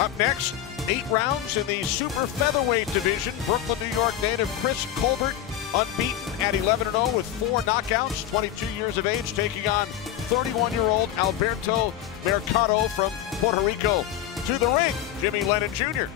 Up next, 8 rounds in the super featherweight division. Brooklyn, New York native Chris Colbert, unbeaten at 11-0 with 4 knockouts, 22 years of age, taking on 31-year-old Alberto Mercado from Puerto Rico. To the ring, Jimmy Lennon Jr.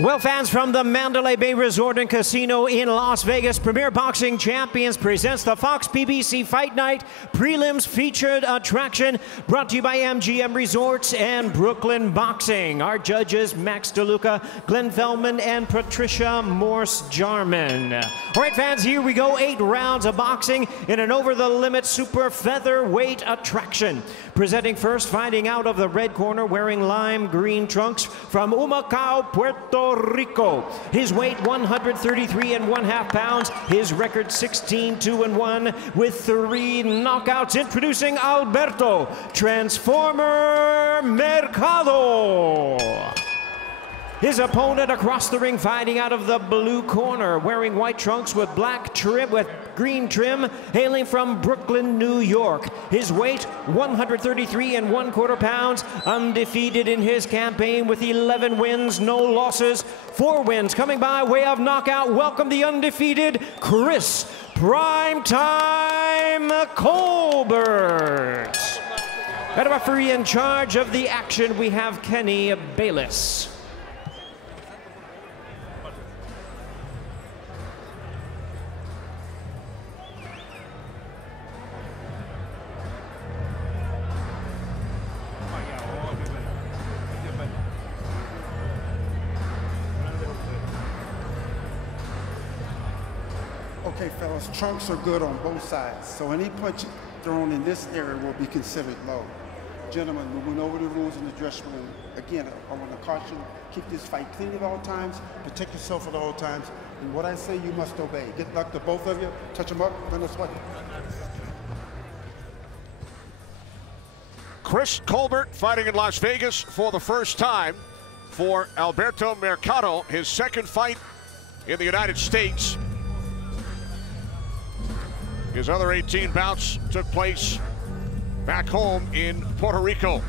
Well, fans, from the Mandalay Bay Resort and Casino in Las Vegas, Premier Boxing Champions presents the Fox PBC Fight Night Prelims Featured Attraction, brought to you by MGM Resorts and Brooklyn Boxing. Our judges, Max DeLuca, Glenn Feldman, and Patricia Morse-Jarman. All right, fans, here we go. 8 rounds of boxing in an over-the-limit super featherweight attraction. Presenting first, fighting out of the red corner, wearing lime green trunks from Humacao, Puerto Rico. His weight 133.5 pounds. His record 16-2-1 with 3 knockouts. Introducing Alberto Transformer Mercado. His opponent across the ring, fighting out of the blue corner, wearing white trunks with black trim, with green trim, hailing from Brooklyn, New York. His weight 133.25 pounds, undefeated in his campaign with 11 wins, no losses, 4 wins coming by way of knockout. Welcome the undefeated Chris Primetime Colbert. And a referee in charge of the action, we have Kenny Bayless. Okay, fellas, trunks are good on both sides, so any punch thrown in this area will be considered low. Gentlemen, we went over the rules in the dressing room. Again, I want to caution, keep this fight clean at all times, protect yourself at all times, and what I say you must obey. Get luck to both of you, touch them up, then let's fight. Chris Colbert fighting in Las Vegas for the first time for Alberto Mercado, his second fight in the United States. His other 18 bouts took place back home in Puerto Rico.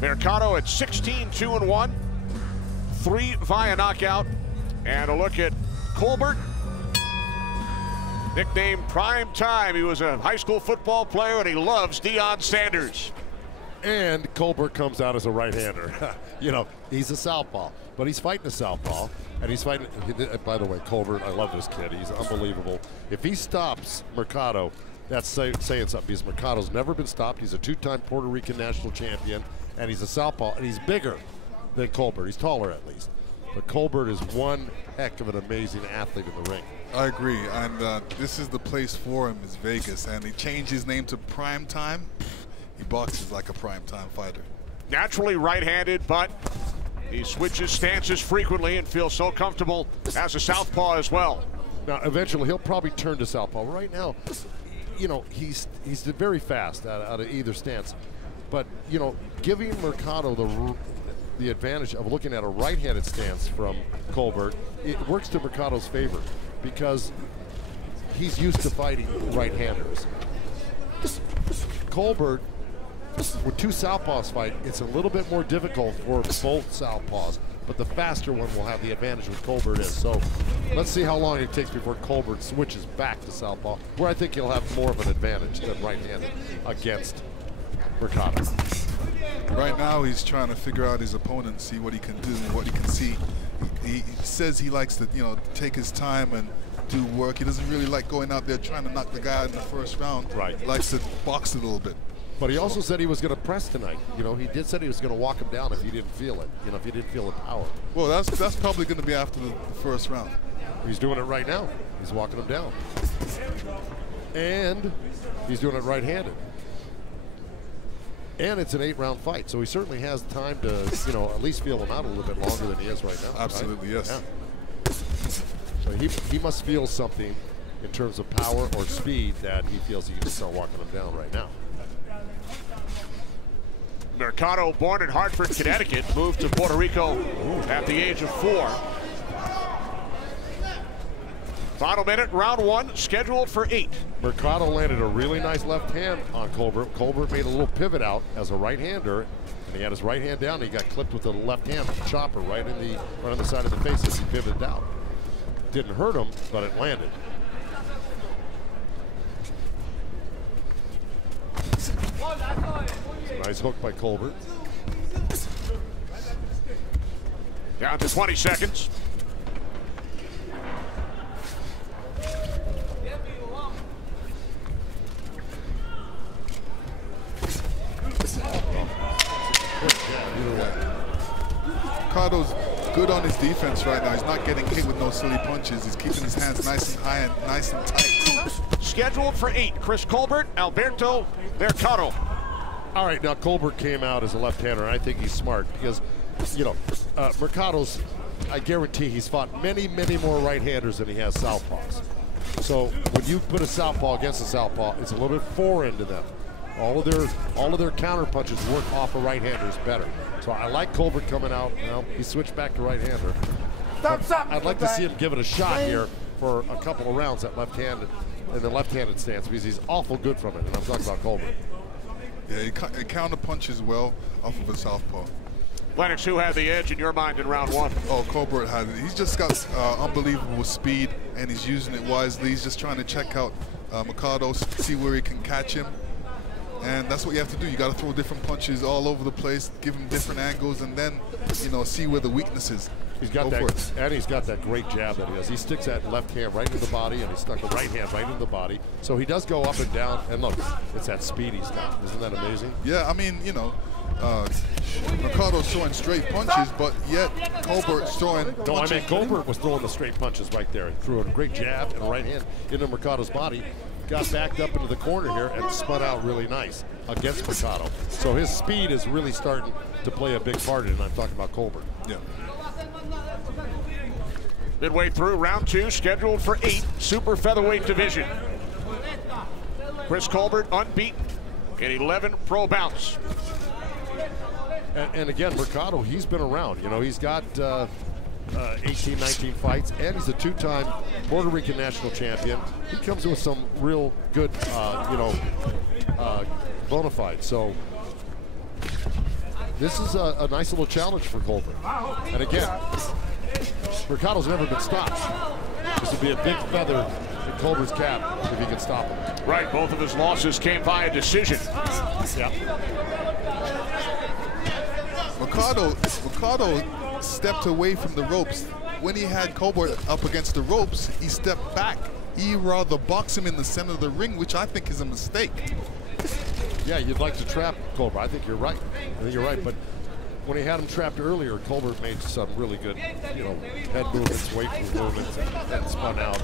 Mercado at 16-2-1, 3 via knockout. And a look at Colbert, nicknamed Prime Time. He was a high school football player and he loves Deion Sanders. And Colbert comes out as a right-hander. You know, he's a southpaw, but he's fighting a southpaw, and he's fighting, by the way, Colbert, I love this kid. He's unbelievable. If he stops Mercado, that's saying something, because Mercado's never been stopped. He's a 2-time Puerto Rican national champion, and he's a southpaw, and he's bigger than Colbert. He's taller, at least. But Colbert is one heck of an amazing athlete in the ring. I agree, and this is the place for him, is Vegas, and he changed his name to Prime Time. He boxes like a prime-time fighter. Naturally right-handed, but he switches stances frequently and feels so comfortable as a southpaw as well. Now, eventually, he'll probably turn to southpaw. Right now, you know, he's very fast out of either stance. But, you know, giving Mercado the advantage of looking at a right-handed stance from Colbert, it works to Mercado's favor because he's used to fighting right-handers. Colbert, with 2 southpaws fight, it's a little bit more difficult for both southpaws, but the faster one will have the advantage with Colbert is. So let's see how long it takes before Colbert switches back to southpaw, where I think he'll have more of an advantage than right-handed against Mercado. Right now, he's trying to figure out his opponent, see what he can do and what he can see. He says he likes to, you know, take his time and do work. He doesn't really like going out there trying to knock the guy out in the first round. Right. He likes to box it a little bit. But he also said he was going to press tonight. You know, he said he was going to walk him down if he didn't feel it. You know, if he didn't feel the power. Well, that's probably going to be after the first round. He's doing it right now. He's walking him down. And he's doing it right-handed. And it's an 8-round fight, so he certainly has time to, you know, at least feel him out a little bit longer than he is right now. Absolutely, right? yes. Yeah. So he must feel something in terms of power or speed that he feels he can start walking him down right now. Mercado, born in Hartford, Connecticut, moved to Puerto Rico at the age of 4. Final minute, round one, scheduled for 8. Mercado landed a really nice left hand on Colbert. Colbert made a little pivot out as a right-hander, and he had his right hand down. And he got clipped with a left hand chopper right on the side of the face as he pivoted out. Didn't hurt him, but it landed. Nice hook by Colbert. Down to 20 seconds. Mercado's good on his defense right now. He's not getting hit with no silly punches. He's keeping his hands nice and high and nice and tight. Scheduled for 8, Chris Colbert, Alberto Mercado. All right, now Colbert came out as a left-hander, and I think he's smart because, you know, Mercado's, I guarantee he's fought many, many more right-handers than he has southpaws. So when you put a southpaw against a southpaw, it's a little bit foreign to them. All of their counter punches work off of right-handers better. So I like Colbert coming out. Well, he switched back to right-hander. I'd like to see him give it a shot here for a couple of rounds at left-handed in the left-handed stance because he's awful good from it. And I'm talking about Colbert. Yeah, he counter punches well off of a southpaw. Lennox, who had the edge in your mind in round one? Oh, Colbert had it. He's just got unbelievable speed, and he's using it wisely. He's just trying to check out Mercado, see where he can catch him. And that's what you have to do. You got to throw different punches all over the place, give him different angles, and then, you know, see where the weakness is. He's got that, and he's got that great jab that he has. He sticks that left hand right into the body, and he stuck the right hand right into the body. So he does go up and down. And look, it's that speed he's got. Isn't that amazing? Yeah, I mean, you know, Mercado's throwing straight punches, but yet Colbert's throwing punches. No, I mean, Colbert was throwing the straight punches right there. He threw a great jab and a right hand into Mercado's body. Got backed up into the corner here and spun out really nice against Mercado. So his speed is really starting to play a big part in it, and I'm talking about Colbert. Yeah. Midway through round two, scheduled for 8, super featherweight division. Chris Colbert unbeaten in 11 pro bouts. And again, Mercado, he's been around. You know, he's got 18, 19 fights, and he's a 2-time Puerto Rican national champion. He comes with some real good, bona fides. So this is a nice little challenge for Colbert. And again, Mercado's never been stopped. This would be a big feather in Colbert's cap if he can stop him. Right, both of his losses came via decision. Yeah. Mercado stepped away from the ropes. When he had Colbert up against the ropes, he stepped back. He rather box him in the center of the ring, which I think is a mistake. Yeah, you'd like to trap Colbert. I think you're right. But when he had him trapped earlier, Colbert made some really good, you know, head movements, weight movements, and spun out.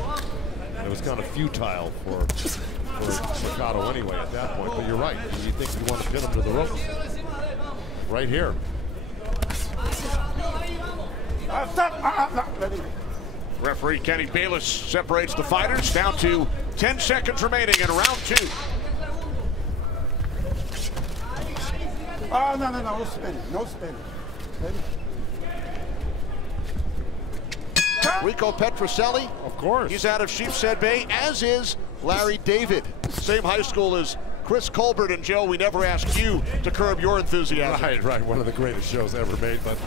And it was kind of futile for Mercado anyway at that point. But you're right. You think you want to pin him to the ropes. Right here. Referee Kenny Bayless separates the fighters down to 10 seconds remaining in round two. Oh, no spinning, no spinning. Rico Petroselli, Of course. he's out of Sheepshead Bay, as is Larry David. Same high school as Chris Colbert. And Joe, we never asked you to curb your enthusiasm. Right. One of the greatest shows ever made. But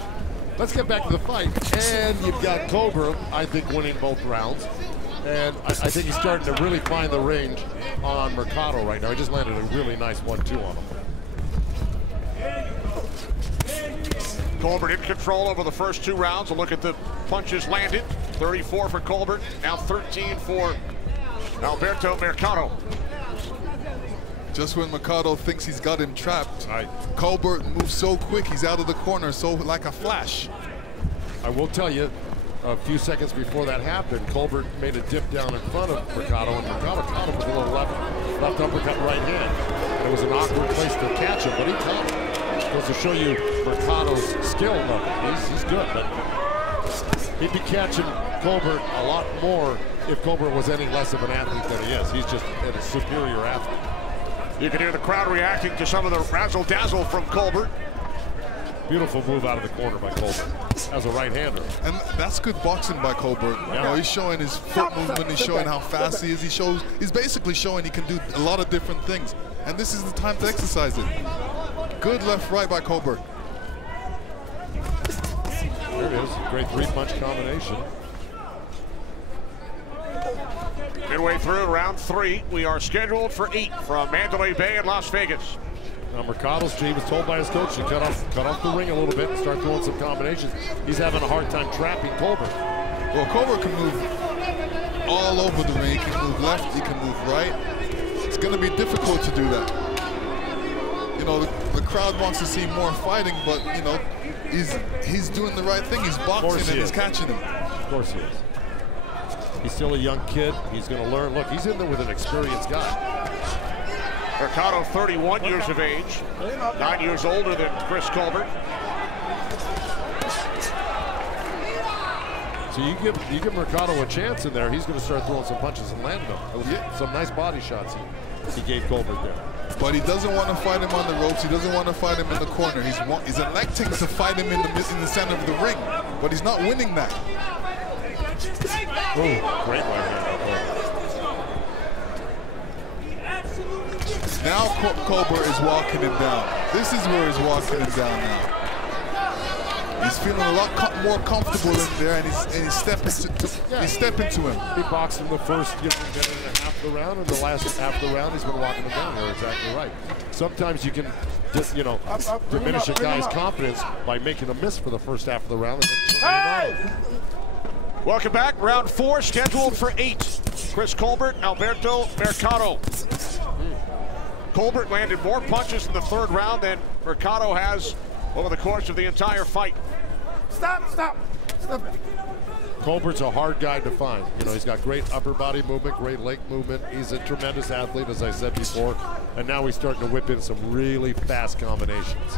let's get back to the fight. And you've got Colbert, I think, winning both rounds. And I think he's starting to really find the range on Mercado right now. He just landed a really nice 1-2 on him. Colbert in control over the first 2 rounds. A look at the punches landed. 34 for Colbert, now 13 for Alberto Mercado. Just when Mercado thinks he's got him trapped, Colbert moves so quick, he's out of the corner, so like a flash. I will tell you, a few seconds before that happened, Colbert made a dip down in front of Mercado, and Mercado caught him with a little left uppercut right hand. And it was an awkward place to catch him, but he caught him. Goes to show you Mercado's skill level. He's good, but he'd be catching Colbert a lot more if Colbert was any less of an athlete than he is. He's just a superior athlete. You can hear the crowd reacting to some of the razzle-dazzle from Colbert. Beautiful move out of the corner by Colbert as a right-hander. And that's good boxing by Colbert. Yeah. You know, he's showing his foot movement, he's showing how fast he is. He's basically showing he can do a lot of different things. And this is the time to exercise it. Good left-right by Colbert. There it is, great three-punch combination. Midway through round 3, we are scheduled for 8 from Mandalay Bay in Las Vegas. Now Mercado's team was told by his coach to cut off the ring a little bit and start throwing some combinations. He's having a hard time trapping Colbert. Well, Colbert can move all over the ring. He can move left, he can move right. It's going to be difficult to do that. You know, the crowd wants to see more fighting, but, you know, he's doing the right thing. He's boxing and he's catching him. Of course he is. He's still a young kid. He's going to learn. Look, he's in there with an experienced guy. Mercado, 31 years of age, 9 years older than Chris Colbert. So you give Mercado a chance in there, he's going to start throwing some punches and landing them. Some nice body shots he gave Colbert there. But he doesn't want to fight him on the ropes. He doesn't want to fight him in the corner. He's electing to fight him in the center of the ring, but he's not winning that. Ooh, great right hand. Now Colbert is walking him down. This is where he's walking him down now. He's feeling a lot more comfortable in there, and he's stepping to him. He boxed him the first minute and a half of the round, and the last half of the round he's been walking him down. You're exactly right. Sometimes you can just, you know, diminish a guy's confidence by making a miss for the first half of the round. And then Welcome back. Round 4 scheduled for 8. Chris Colbert, Alberto Mercado. Colbert landed more punches in the 3rd round than Mercado has over the course of the entire fight. Stop it. Colbert's a hard guy to find. You know, he's got great upper body movement, great leg movement. He's a tremendous athlete, as I said before. And now he's starting to whip in some really fast combinations.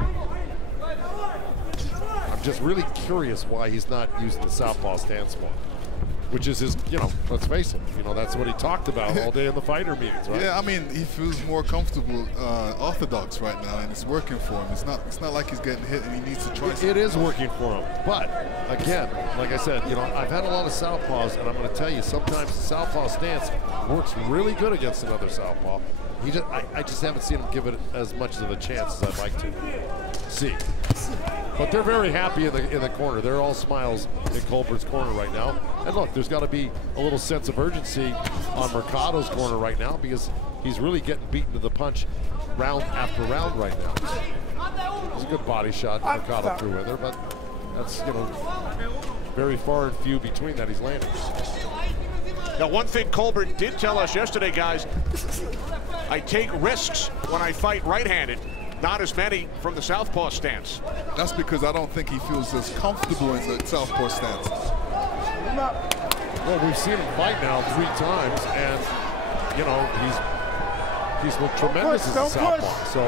I'm just really curious why he's not using the southpaw stance more, which is his, you know, let's face it, you know, that's what he talked about all day in the fighter meetings, right? Yeah, I mean, he feels more comfortable orthodox right now, and it's working for him. It's not like he's getting hit and he needs to try something. It is working for him, but again, like I said, you know, I've had a lot of southpaws, and I'm going to tell you, sometimes the southpaw stance works really good against another southpaw. I just haven't seen him give it as much of a chance as I'd like to see. But they're very happy in the corner. They're all smiles in Colbert's corner right now. And look, there's got to be a little sense of urgency on Mercado's corner right now, because he's really getting beaten to the punch round after round right now. It's a good body shot Mercado threw in there, but that's, you know, very far and few between that he's landing. Now, one thing Colbert did tell us yesterday, guys, I take risks when I fight right-handed. Not as many from the southpaw stance. That's because I don't think he feels as comfortable in the southpaw stance. Well, we've seen him fight now 3 times, and you know he's looked tremendous as a southpaw. So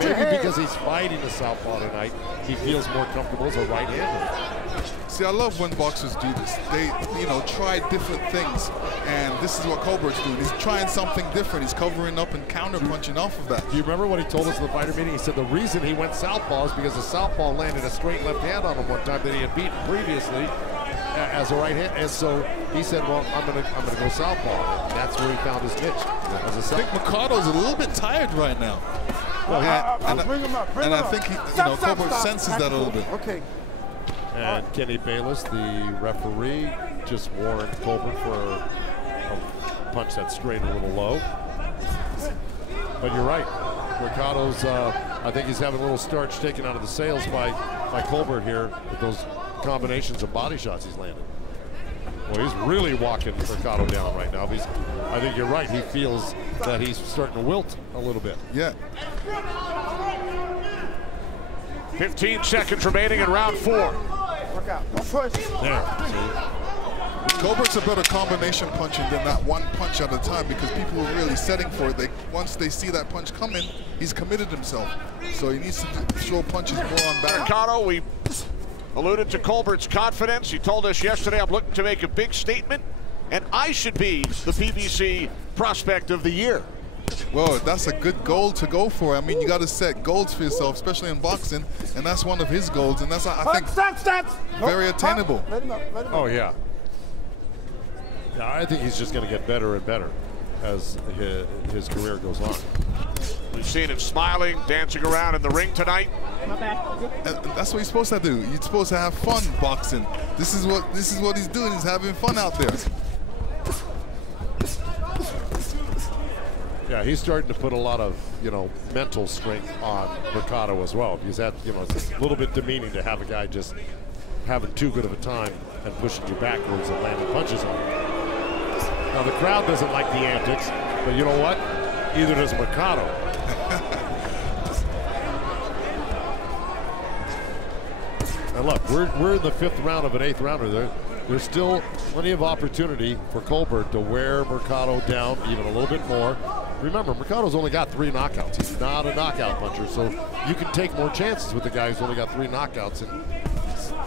maybe because he's fighting the southpaw tonight, he feels more comfortable as a right-hander. See, I love when boxers do this. They, you know, try different things, and this is what Colbert's doing. He's trying something different. He's covering up and counter-punching off of that. Do you remember what he told us in the fighter meeting? He said the reason he went southpaw is because the southpaw landed a straight left hand on him one time that he had beaten previously as a right hand, and so he said, "Well, I'm gonna go southpaw." And that's where he found his niche as a southpaw. I think Mercado's a little bit tired right now. Well, bring him up. And I think Colbert senses that a little bit. Okay. And Kenny Bayless, the referee, just warned Colbert for a punch that's straight a little low. But you're right. Mercado's, I think he's having a little starch taken out of the sails by Colbert here with those combinations of body shots he's landed. Well, he's really walking Mercado down right now. I think you're right. He feels that he's starting to wilt a little bit. Yeah. 15 seconds remaining in round 4. Work out. Don't push. There. Colbert's a better combination punching than that one punch at a time, because people are really setting for it. Once they see that punch coming, he's committed himself. So he needs to throw punches more on back. Mercado, we alluded to Colbert's confidence. He told us yesterday, I'm looking to make a big statement, and I should be the PBC Prospect of the Year. Well, that's a good goal to go for. I mean, you got to set goals for yourself, especially in boxing, and that's one of his goals, and that's, I think, very attainable. Oh, yeah. Yeah, I think he's just going to get better and better as his career goes on. We've seen him smiling, dancing around in the ring tonight. And that's what you're supposed to do. You're supposed to have fun boxing. This is what he's doing. He's having fun out there. Yeah, he's starting to put a lot of, mental strength on Mercado as well. Because that, it's a little bit demeaning to have a guy just having too good of a time and pushing you backwards and landing punches on you. Now, the crowd doesn't like the antics, but you know what? Either does Mercado. And look, we're in the 5th round of an 8th rounder. There's still plenty of opportunity for Colbert to wear Mercado down even a little bit more. Remember, Mercado's only got 3 knockouts. He's not a knockout puncher, so you can take more chances with the guy who's only got 3 knockouts in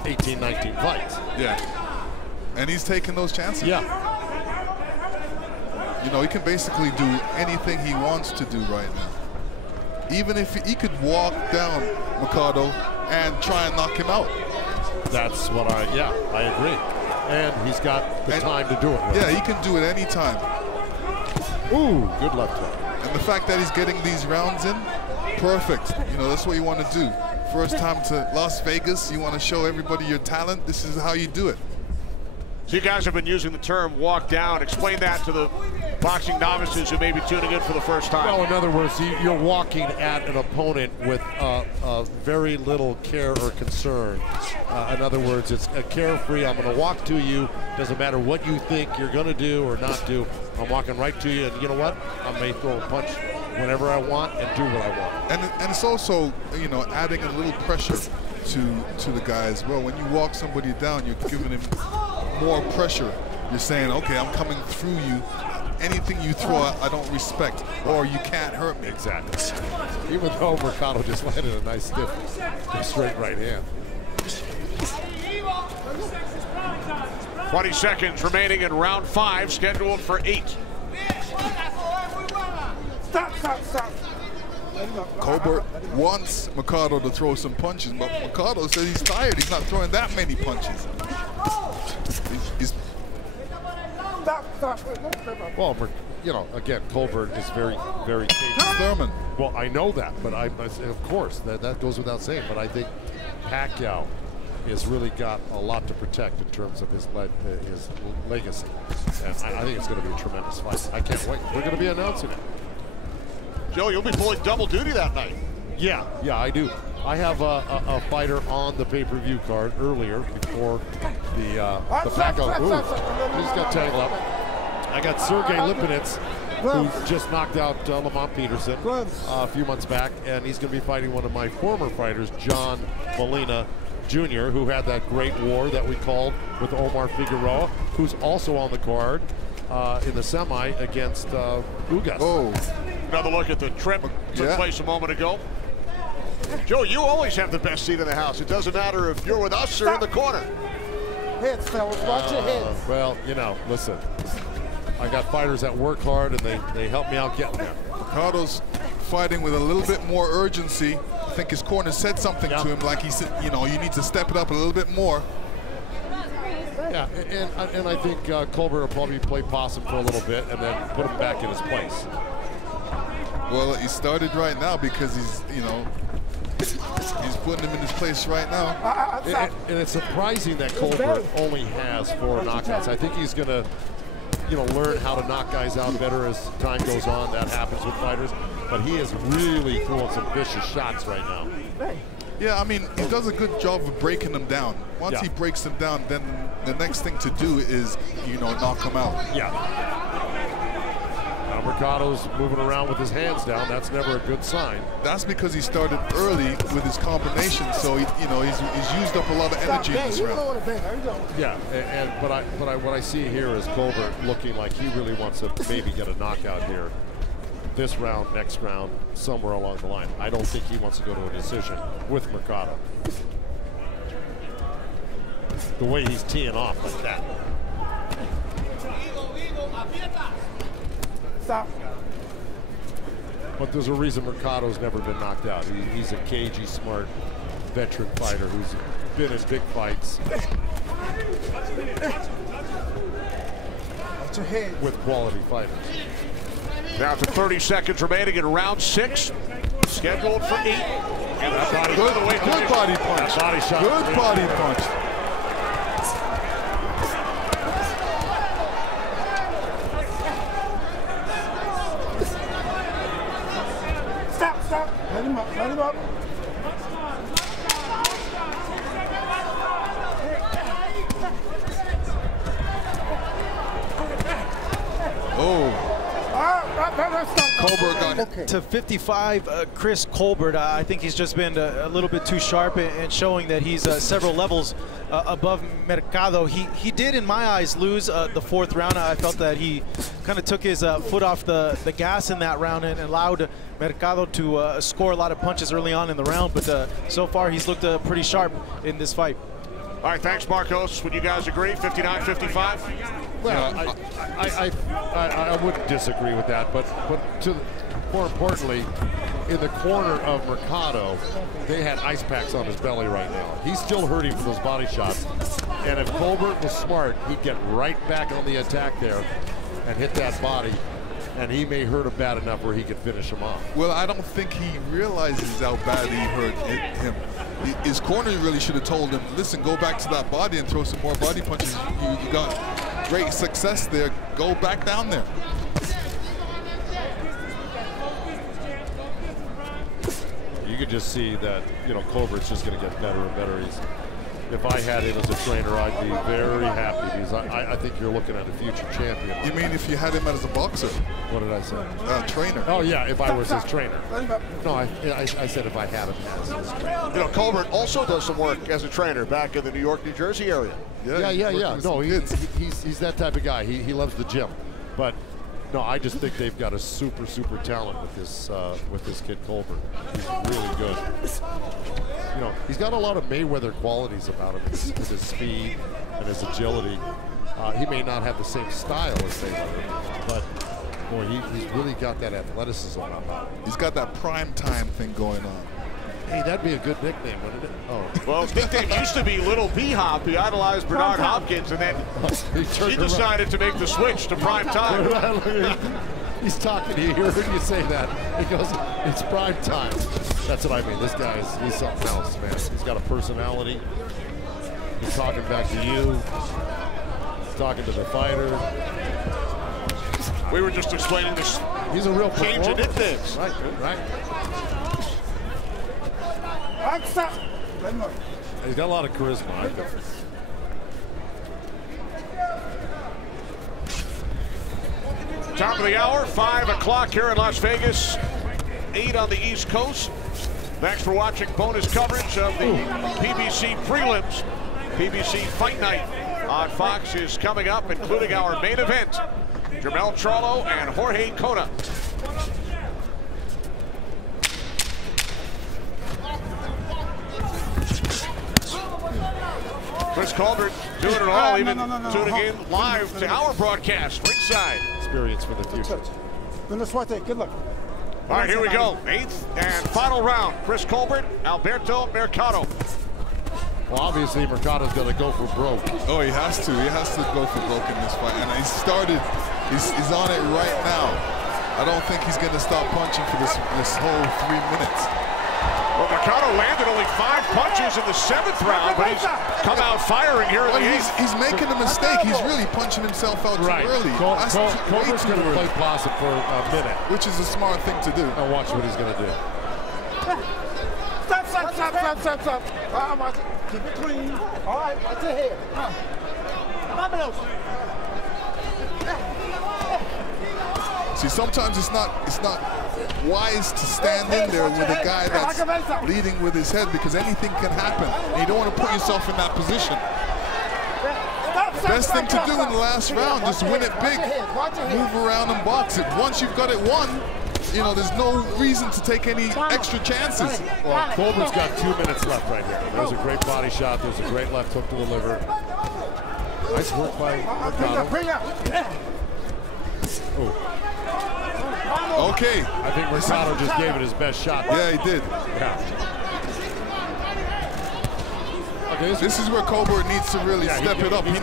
18, 19 fights. Yeah, and he's taking those chances. Yeah. He can basically do anything he wants to do right now. Even if he could walk down Mercado and try and knock him out. That's what I agree. And he's got the time to do it. Right? Yeah, he can do it anytime. Ooh, good left hook. And the fact that he's getting these rounds in, perfect. That's what you want to do. First time to Las Vegas, you want to show everybody your talent. This is how you do it. So you guys have been using the term walk down. Explain that to the boxing novices who may be tuning in for the first time. Well, in other words, you're walking at an opponent with very little care or concern. In other words, it's a carefree, I'm going to walk to you. Doesn't matter what you think you're going to do or not do. I'm walking right to you, and you know what? I may throw a punch whenever I want and do what I want. And it's also, adding a little pressure to the guy as well. When you walk somebody down, you're giving him more pressure. You're saying, okay, I'm coming through you. Anything you throw, I don't respect, or you can't hurt me. Exactly. Even though Mercado just landed a nice stiff straight right hand. 20 seconds remaining in round 5, scheduled for 8. Stop. Colbert wants Mercado to throw some punches, but Mercado says he's tired. He's not throwing that many punches. Well, again, Colbert is very, very capable. Thurman. Well, I know that, but of course, that goes without saying. But I think Pacquiao has really got a lot to protect in terms of his legacy. And I think it's going to be a tremendous fight. I can't wait. We're going to be announcing it. Joe, you'll be pulling double duty that night. Yeah, I do. I have a fighter on the pay-per-view card earlier before the Pacquiao. Ooh, he just got tangled up. I got Sergey Lipinets, who just knocked out Lamont Peterson a few months back, and he's going to be fighting one of my former fighters, John Molina Jr., who had that great war that we called with Omar Figueroa, who's also on the card in the semi against Ugas. Oh. Another look at the trip took place a moment ago. Joe, you always have the best seat in the house. It doesn't matter if you're with us or in the corner. Heads, fellas, watch your heads. Well, listen, I got fighters that work hard, and they help me out getting there. Mercado's fighting with a little bit more urgency. I think his corner said something to him, like he said, you need to step it up a little bit more. Yeah, and I think Colbert will probably play possum for a little bit and then put him back in his place. Well, he started right now because he's putting him in his place right now. And it's surprising that Colbert only has 4 knockouts. I think he's going to, learn how to knock guys out better as time goes on. That happens with fighters. But he is really throwing some vicious shots right now. Yeah, I mean, he does a good job of breaking them down. Once he breaks them down, then the next thing to do is, knock them out. Yeah. Now Mercado's moving around with his hands down. That's never a good sign. That's because he started early with his combination, so he's used up a lot of energy in this round. Yeah, but what I see here is Colbert looking like he really wants to maybe get a knockout here. This round, next round, somewhere along the line. I don't think he wants to go to a decision with Mercado. The way he's teeing off like that. Stop. But there's a reason Mercado's never been knocked out. He's a cagey, smart veteran fighter who's been in big fights with quality fighters. Down to 30 seconds remaining in round 6. Scheduled for 8. And that body good body punch. Body shot. Good body punch. Stop. Let him up. Colbert got it. To 55, Chris Colbert, I think he's just been a little bit too sharp and showing that he's several levels above Mercado. He did, in my eyes, lose the 4th round. I felt that he kind of took his foot off the gas in that round and allowed Mercado to score a lot of punches early on in the round. But so far, he's looked pretty sharp in this fight. All right, thanks, Marcos. Would you guys agree, 59-55? Well, I wouldn't disagree with that, but more importantly, in the corner of Mercado, they had ice packs on his belly right now. He's still hurting from those body shots, and if Colbert was smart, he'd get right back on the attack there and hit that body, and he may hurt him bad enough where he could finish him off. Well, I don't think he realizes how bad he hurt him. His corner really should have told him, listen, go back to that body and throw some more body punches. You got great success there. Go back down there. You could just see that, Colbert's just going to get better and better. If I had him as a trainer, I'd be very happy because I think you're looking at a future champion. You mean if you had him as a boxer? What did I say? Trainer. Oh, yeah, if I was his trainer. No, I said if I had him as his trainer. Colbert also does some work as a trainer back in the New York, New Jersey area. Yeah. No, he's that type of guy. He loves the gym. But no, I just think they've got a super talent with this kid Colbert. He's really good. He's got a lot of Mayweather qualities about him, with his speed and his agility. He may not have the same style as Mayweather, but boy, he's really got that athleticism about him. He's got that prime time thing going on. Hey, that'd be a good nickname, wouldn't it? Oh. Well, his nickname used to be Little B-Hop. He idolized Bernard Hopkins, and then he decided to make the switch to prime time. He's talking to you. He heard you say that. He goes, it's prime time. That's what I mean. This guy he's something else, man. He's got a personality. He's talking back to you. He's talking to the fighter. We were just explaining this. He's a real change in nicknames. Right. He's got a lot of charisma. Top of the hour, 5 o'clock here in Las Vegas, 8 on the East Coast. Thanks for watching bonus coverage of the PBC prelims. PBC Fight Night on Fox is coming up, including our main event, Jermell Charlo and Jorge Cota. Chris Colbert doing it all, even tuning in live to our broadcast, ringside. Experience for the future. Good luck. All right, here we go. 8th and final round. Chris Colbert, Alberto Mercado. Well, obviously, Mercado's going to go for broke. Oh, he has to. He has to go for broke in this fight. And he's on it right now. I don't think he's going to stop punching for this whole 3 minutes. Well, Mercado landed only 5 punches in the 7th round, but he's come out firing here in the 8th. He's making a mistake. He's really punching himself out too early. Colbert's going to play possum for a minute. Which is a smart thing to do. Now watch what he's going to do. Stop. Keep it clean. All right, watch your head. See, sometimes it's not wise to stand in there with a guy that's leading with his head because anything can happen. And you don't want to put yourself in that position. Best thing to do in the last round is win it big, move around and box it. Once you've got it won, there's no reason to take any extra chances. Well, Colbert's got 2 minutes left right here. There's a great body shot. There's a great left hook to the liver. Nice work by Mercado. Okay. I think Mercado just gave it his best shot. Yeah, he did. Yeah. Okay, this is where Colbert needs to really step it up. He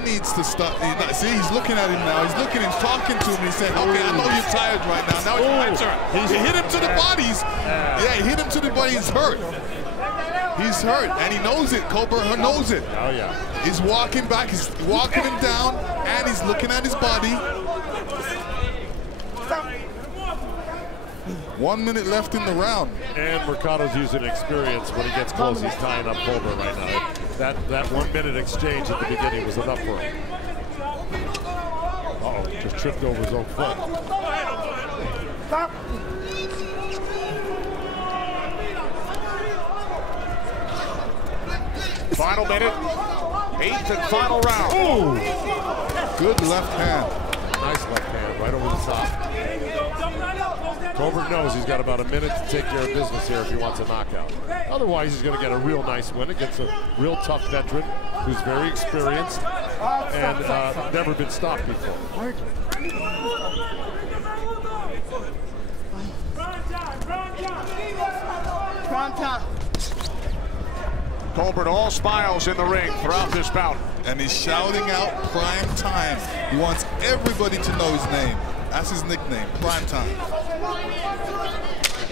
needs to stop. See, he's looking at him now. He's looking and talking to him. He's saying, okay, I know you're tired right now. Now it's my turn. He hit him to the body. Yeah, he hit him to the body. He's hurt. He's hurt, and he knows it. Colbert knows it. Oh, yeah. He's walking back. He's walking him down, and he's looking at his body. 1 minute left in the round. And Mercado's using experience when he gets close. He's tying up Colbert right now. That 1 minute exchange at the beginning was enough for him. Uh-oh, just tripped over his own foot. Final minute, 8th and final round. Ooh. Good left hand. Nice left hand, right over the top. Colbert knows he's got about a minute to take care of business here if he wants a knockout. Otherwise, he's going to get a real nice win against a real tough veteran who's very experienced and never been stopped before. Colbert all smiles in the ring throughout this bout. And he's shouting out prime time. He wants everybody to know his name. That's his nickname, prime time.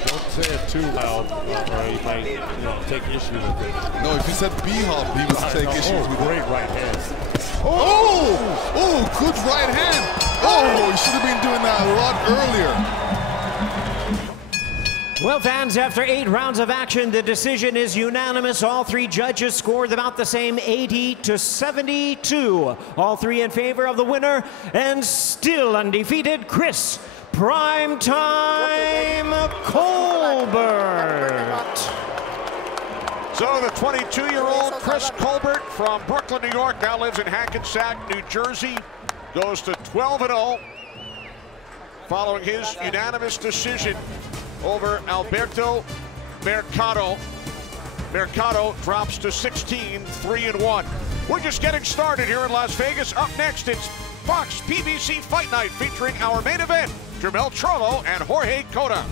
Don't say it too loud, or he might take issue with it. No, if he said B-hop, he would take issues with it. Great right hand. Oh, good right hand. Oh, he should have been doing that a lot earlier. Well, fans, after 8 rounds of action, the decision is unanimous. All 3 judges scored about the same, 80 to 72. All 3 in favor of the winner, and still undefeated, Chris Primetime Colbert. So the 22-year-old Chris Colbert from Brooklyn, New York, now lives in Hackensack, New Jersey, goes to 12-0 following his unanimous decision over Alberto Mercado. Mercado drops to 16, 3-1. We're just getting started here in Las Vegas. Up next, it's Fox PBC Fight Night featuring our main event, Jermell Charlo and Jorge Cota.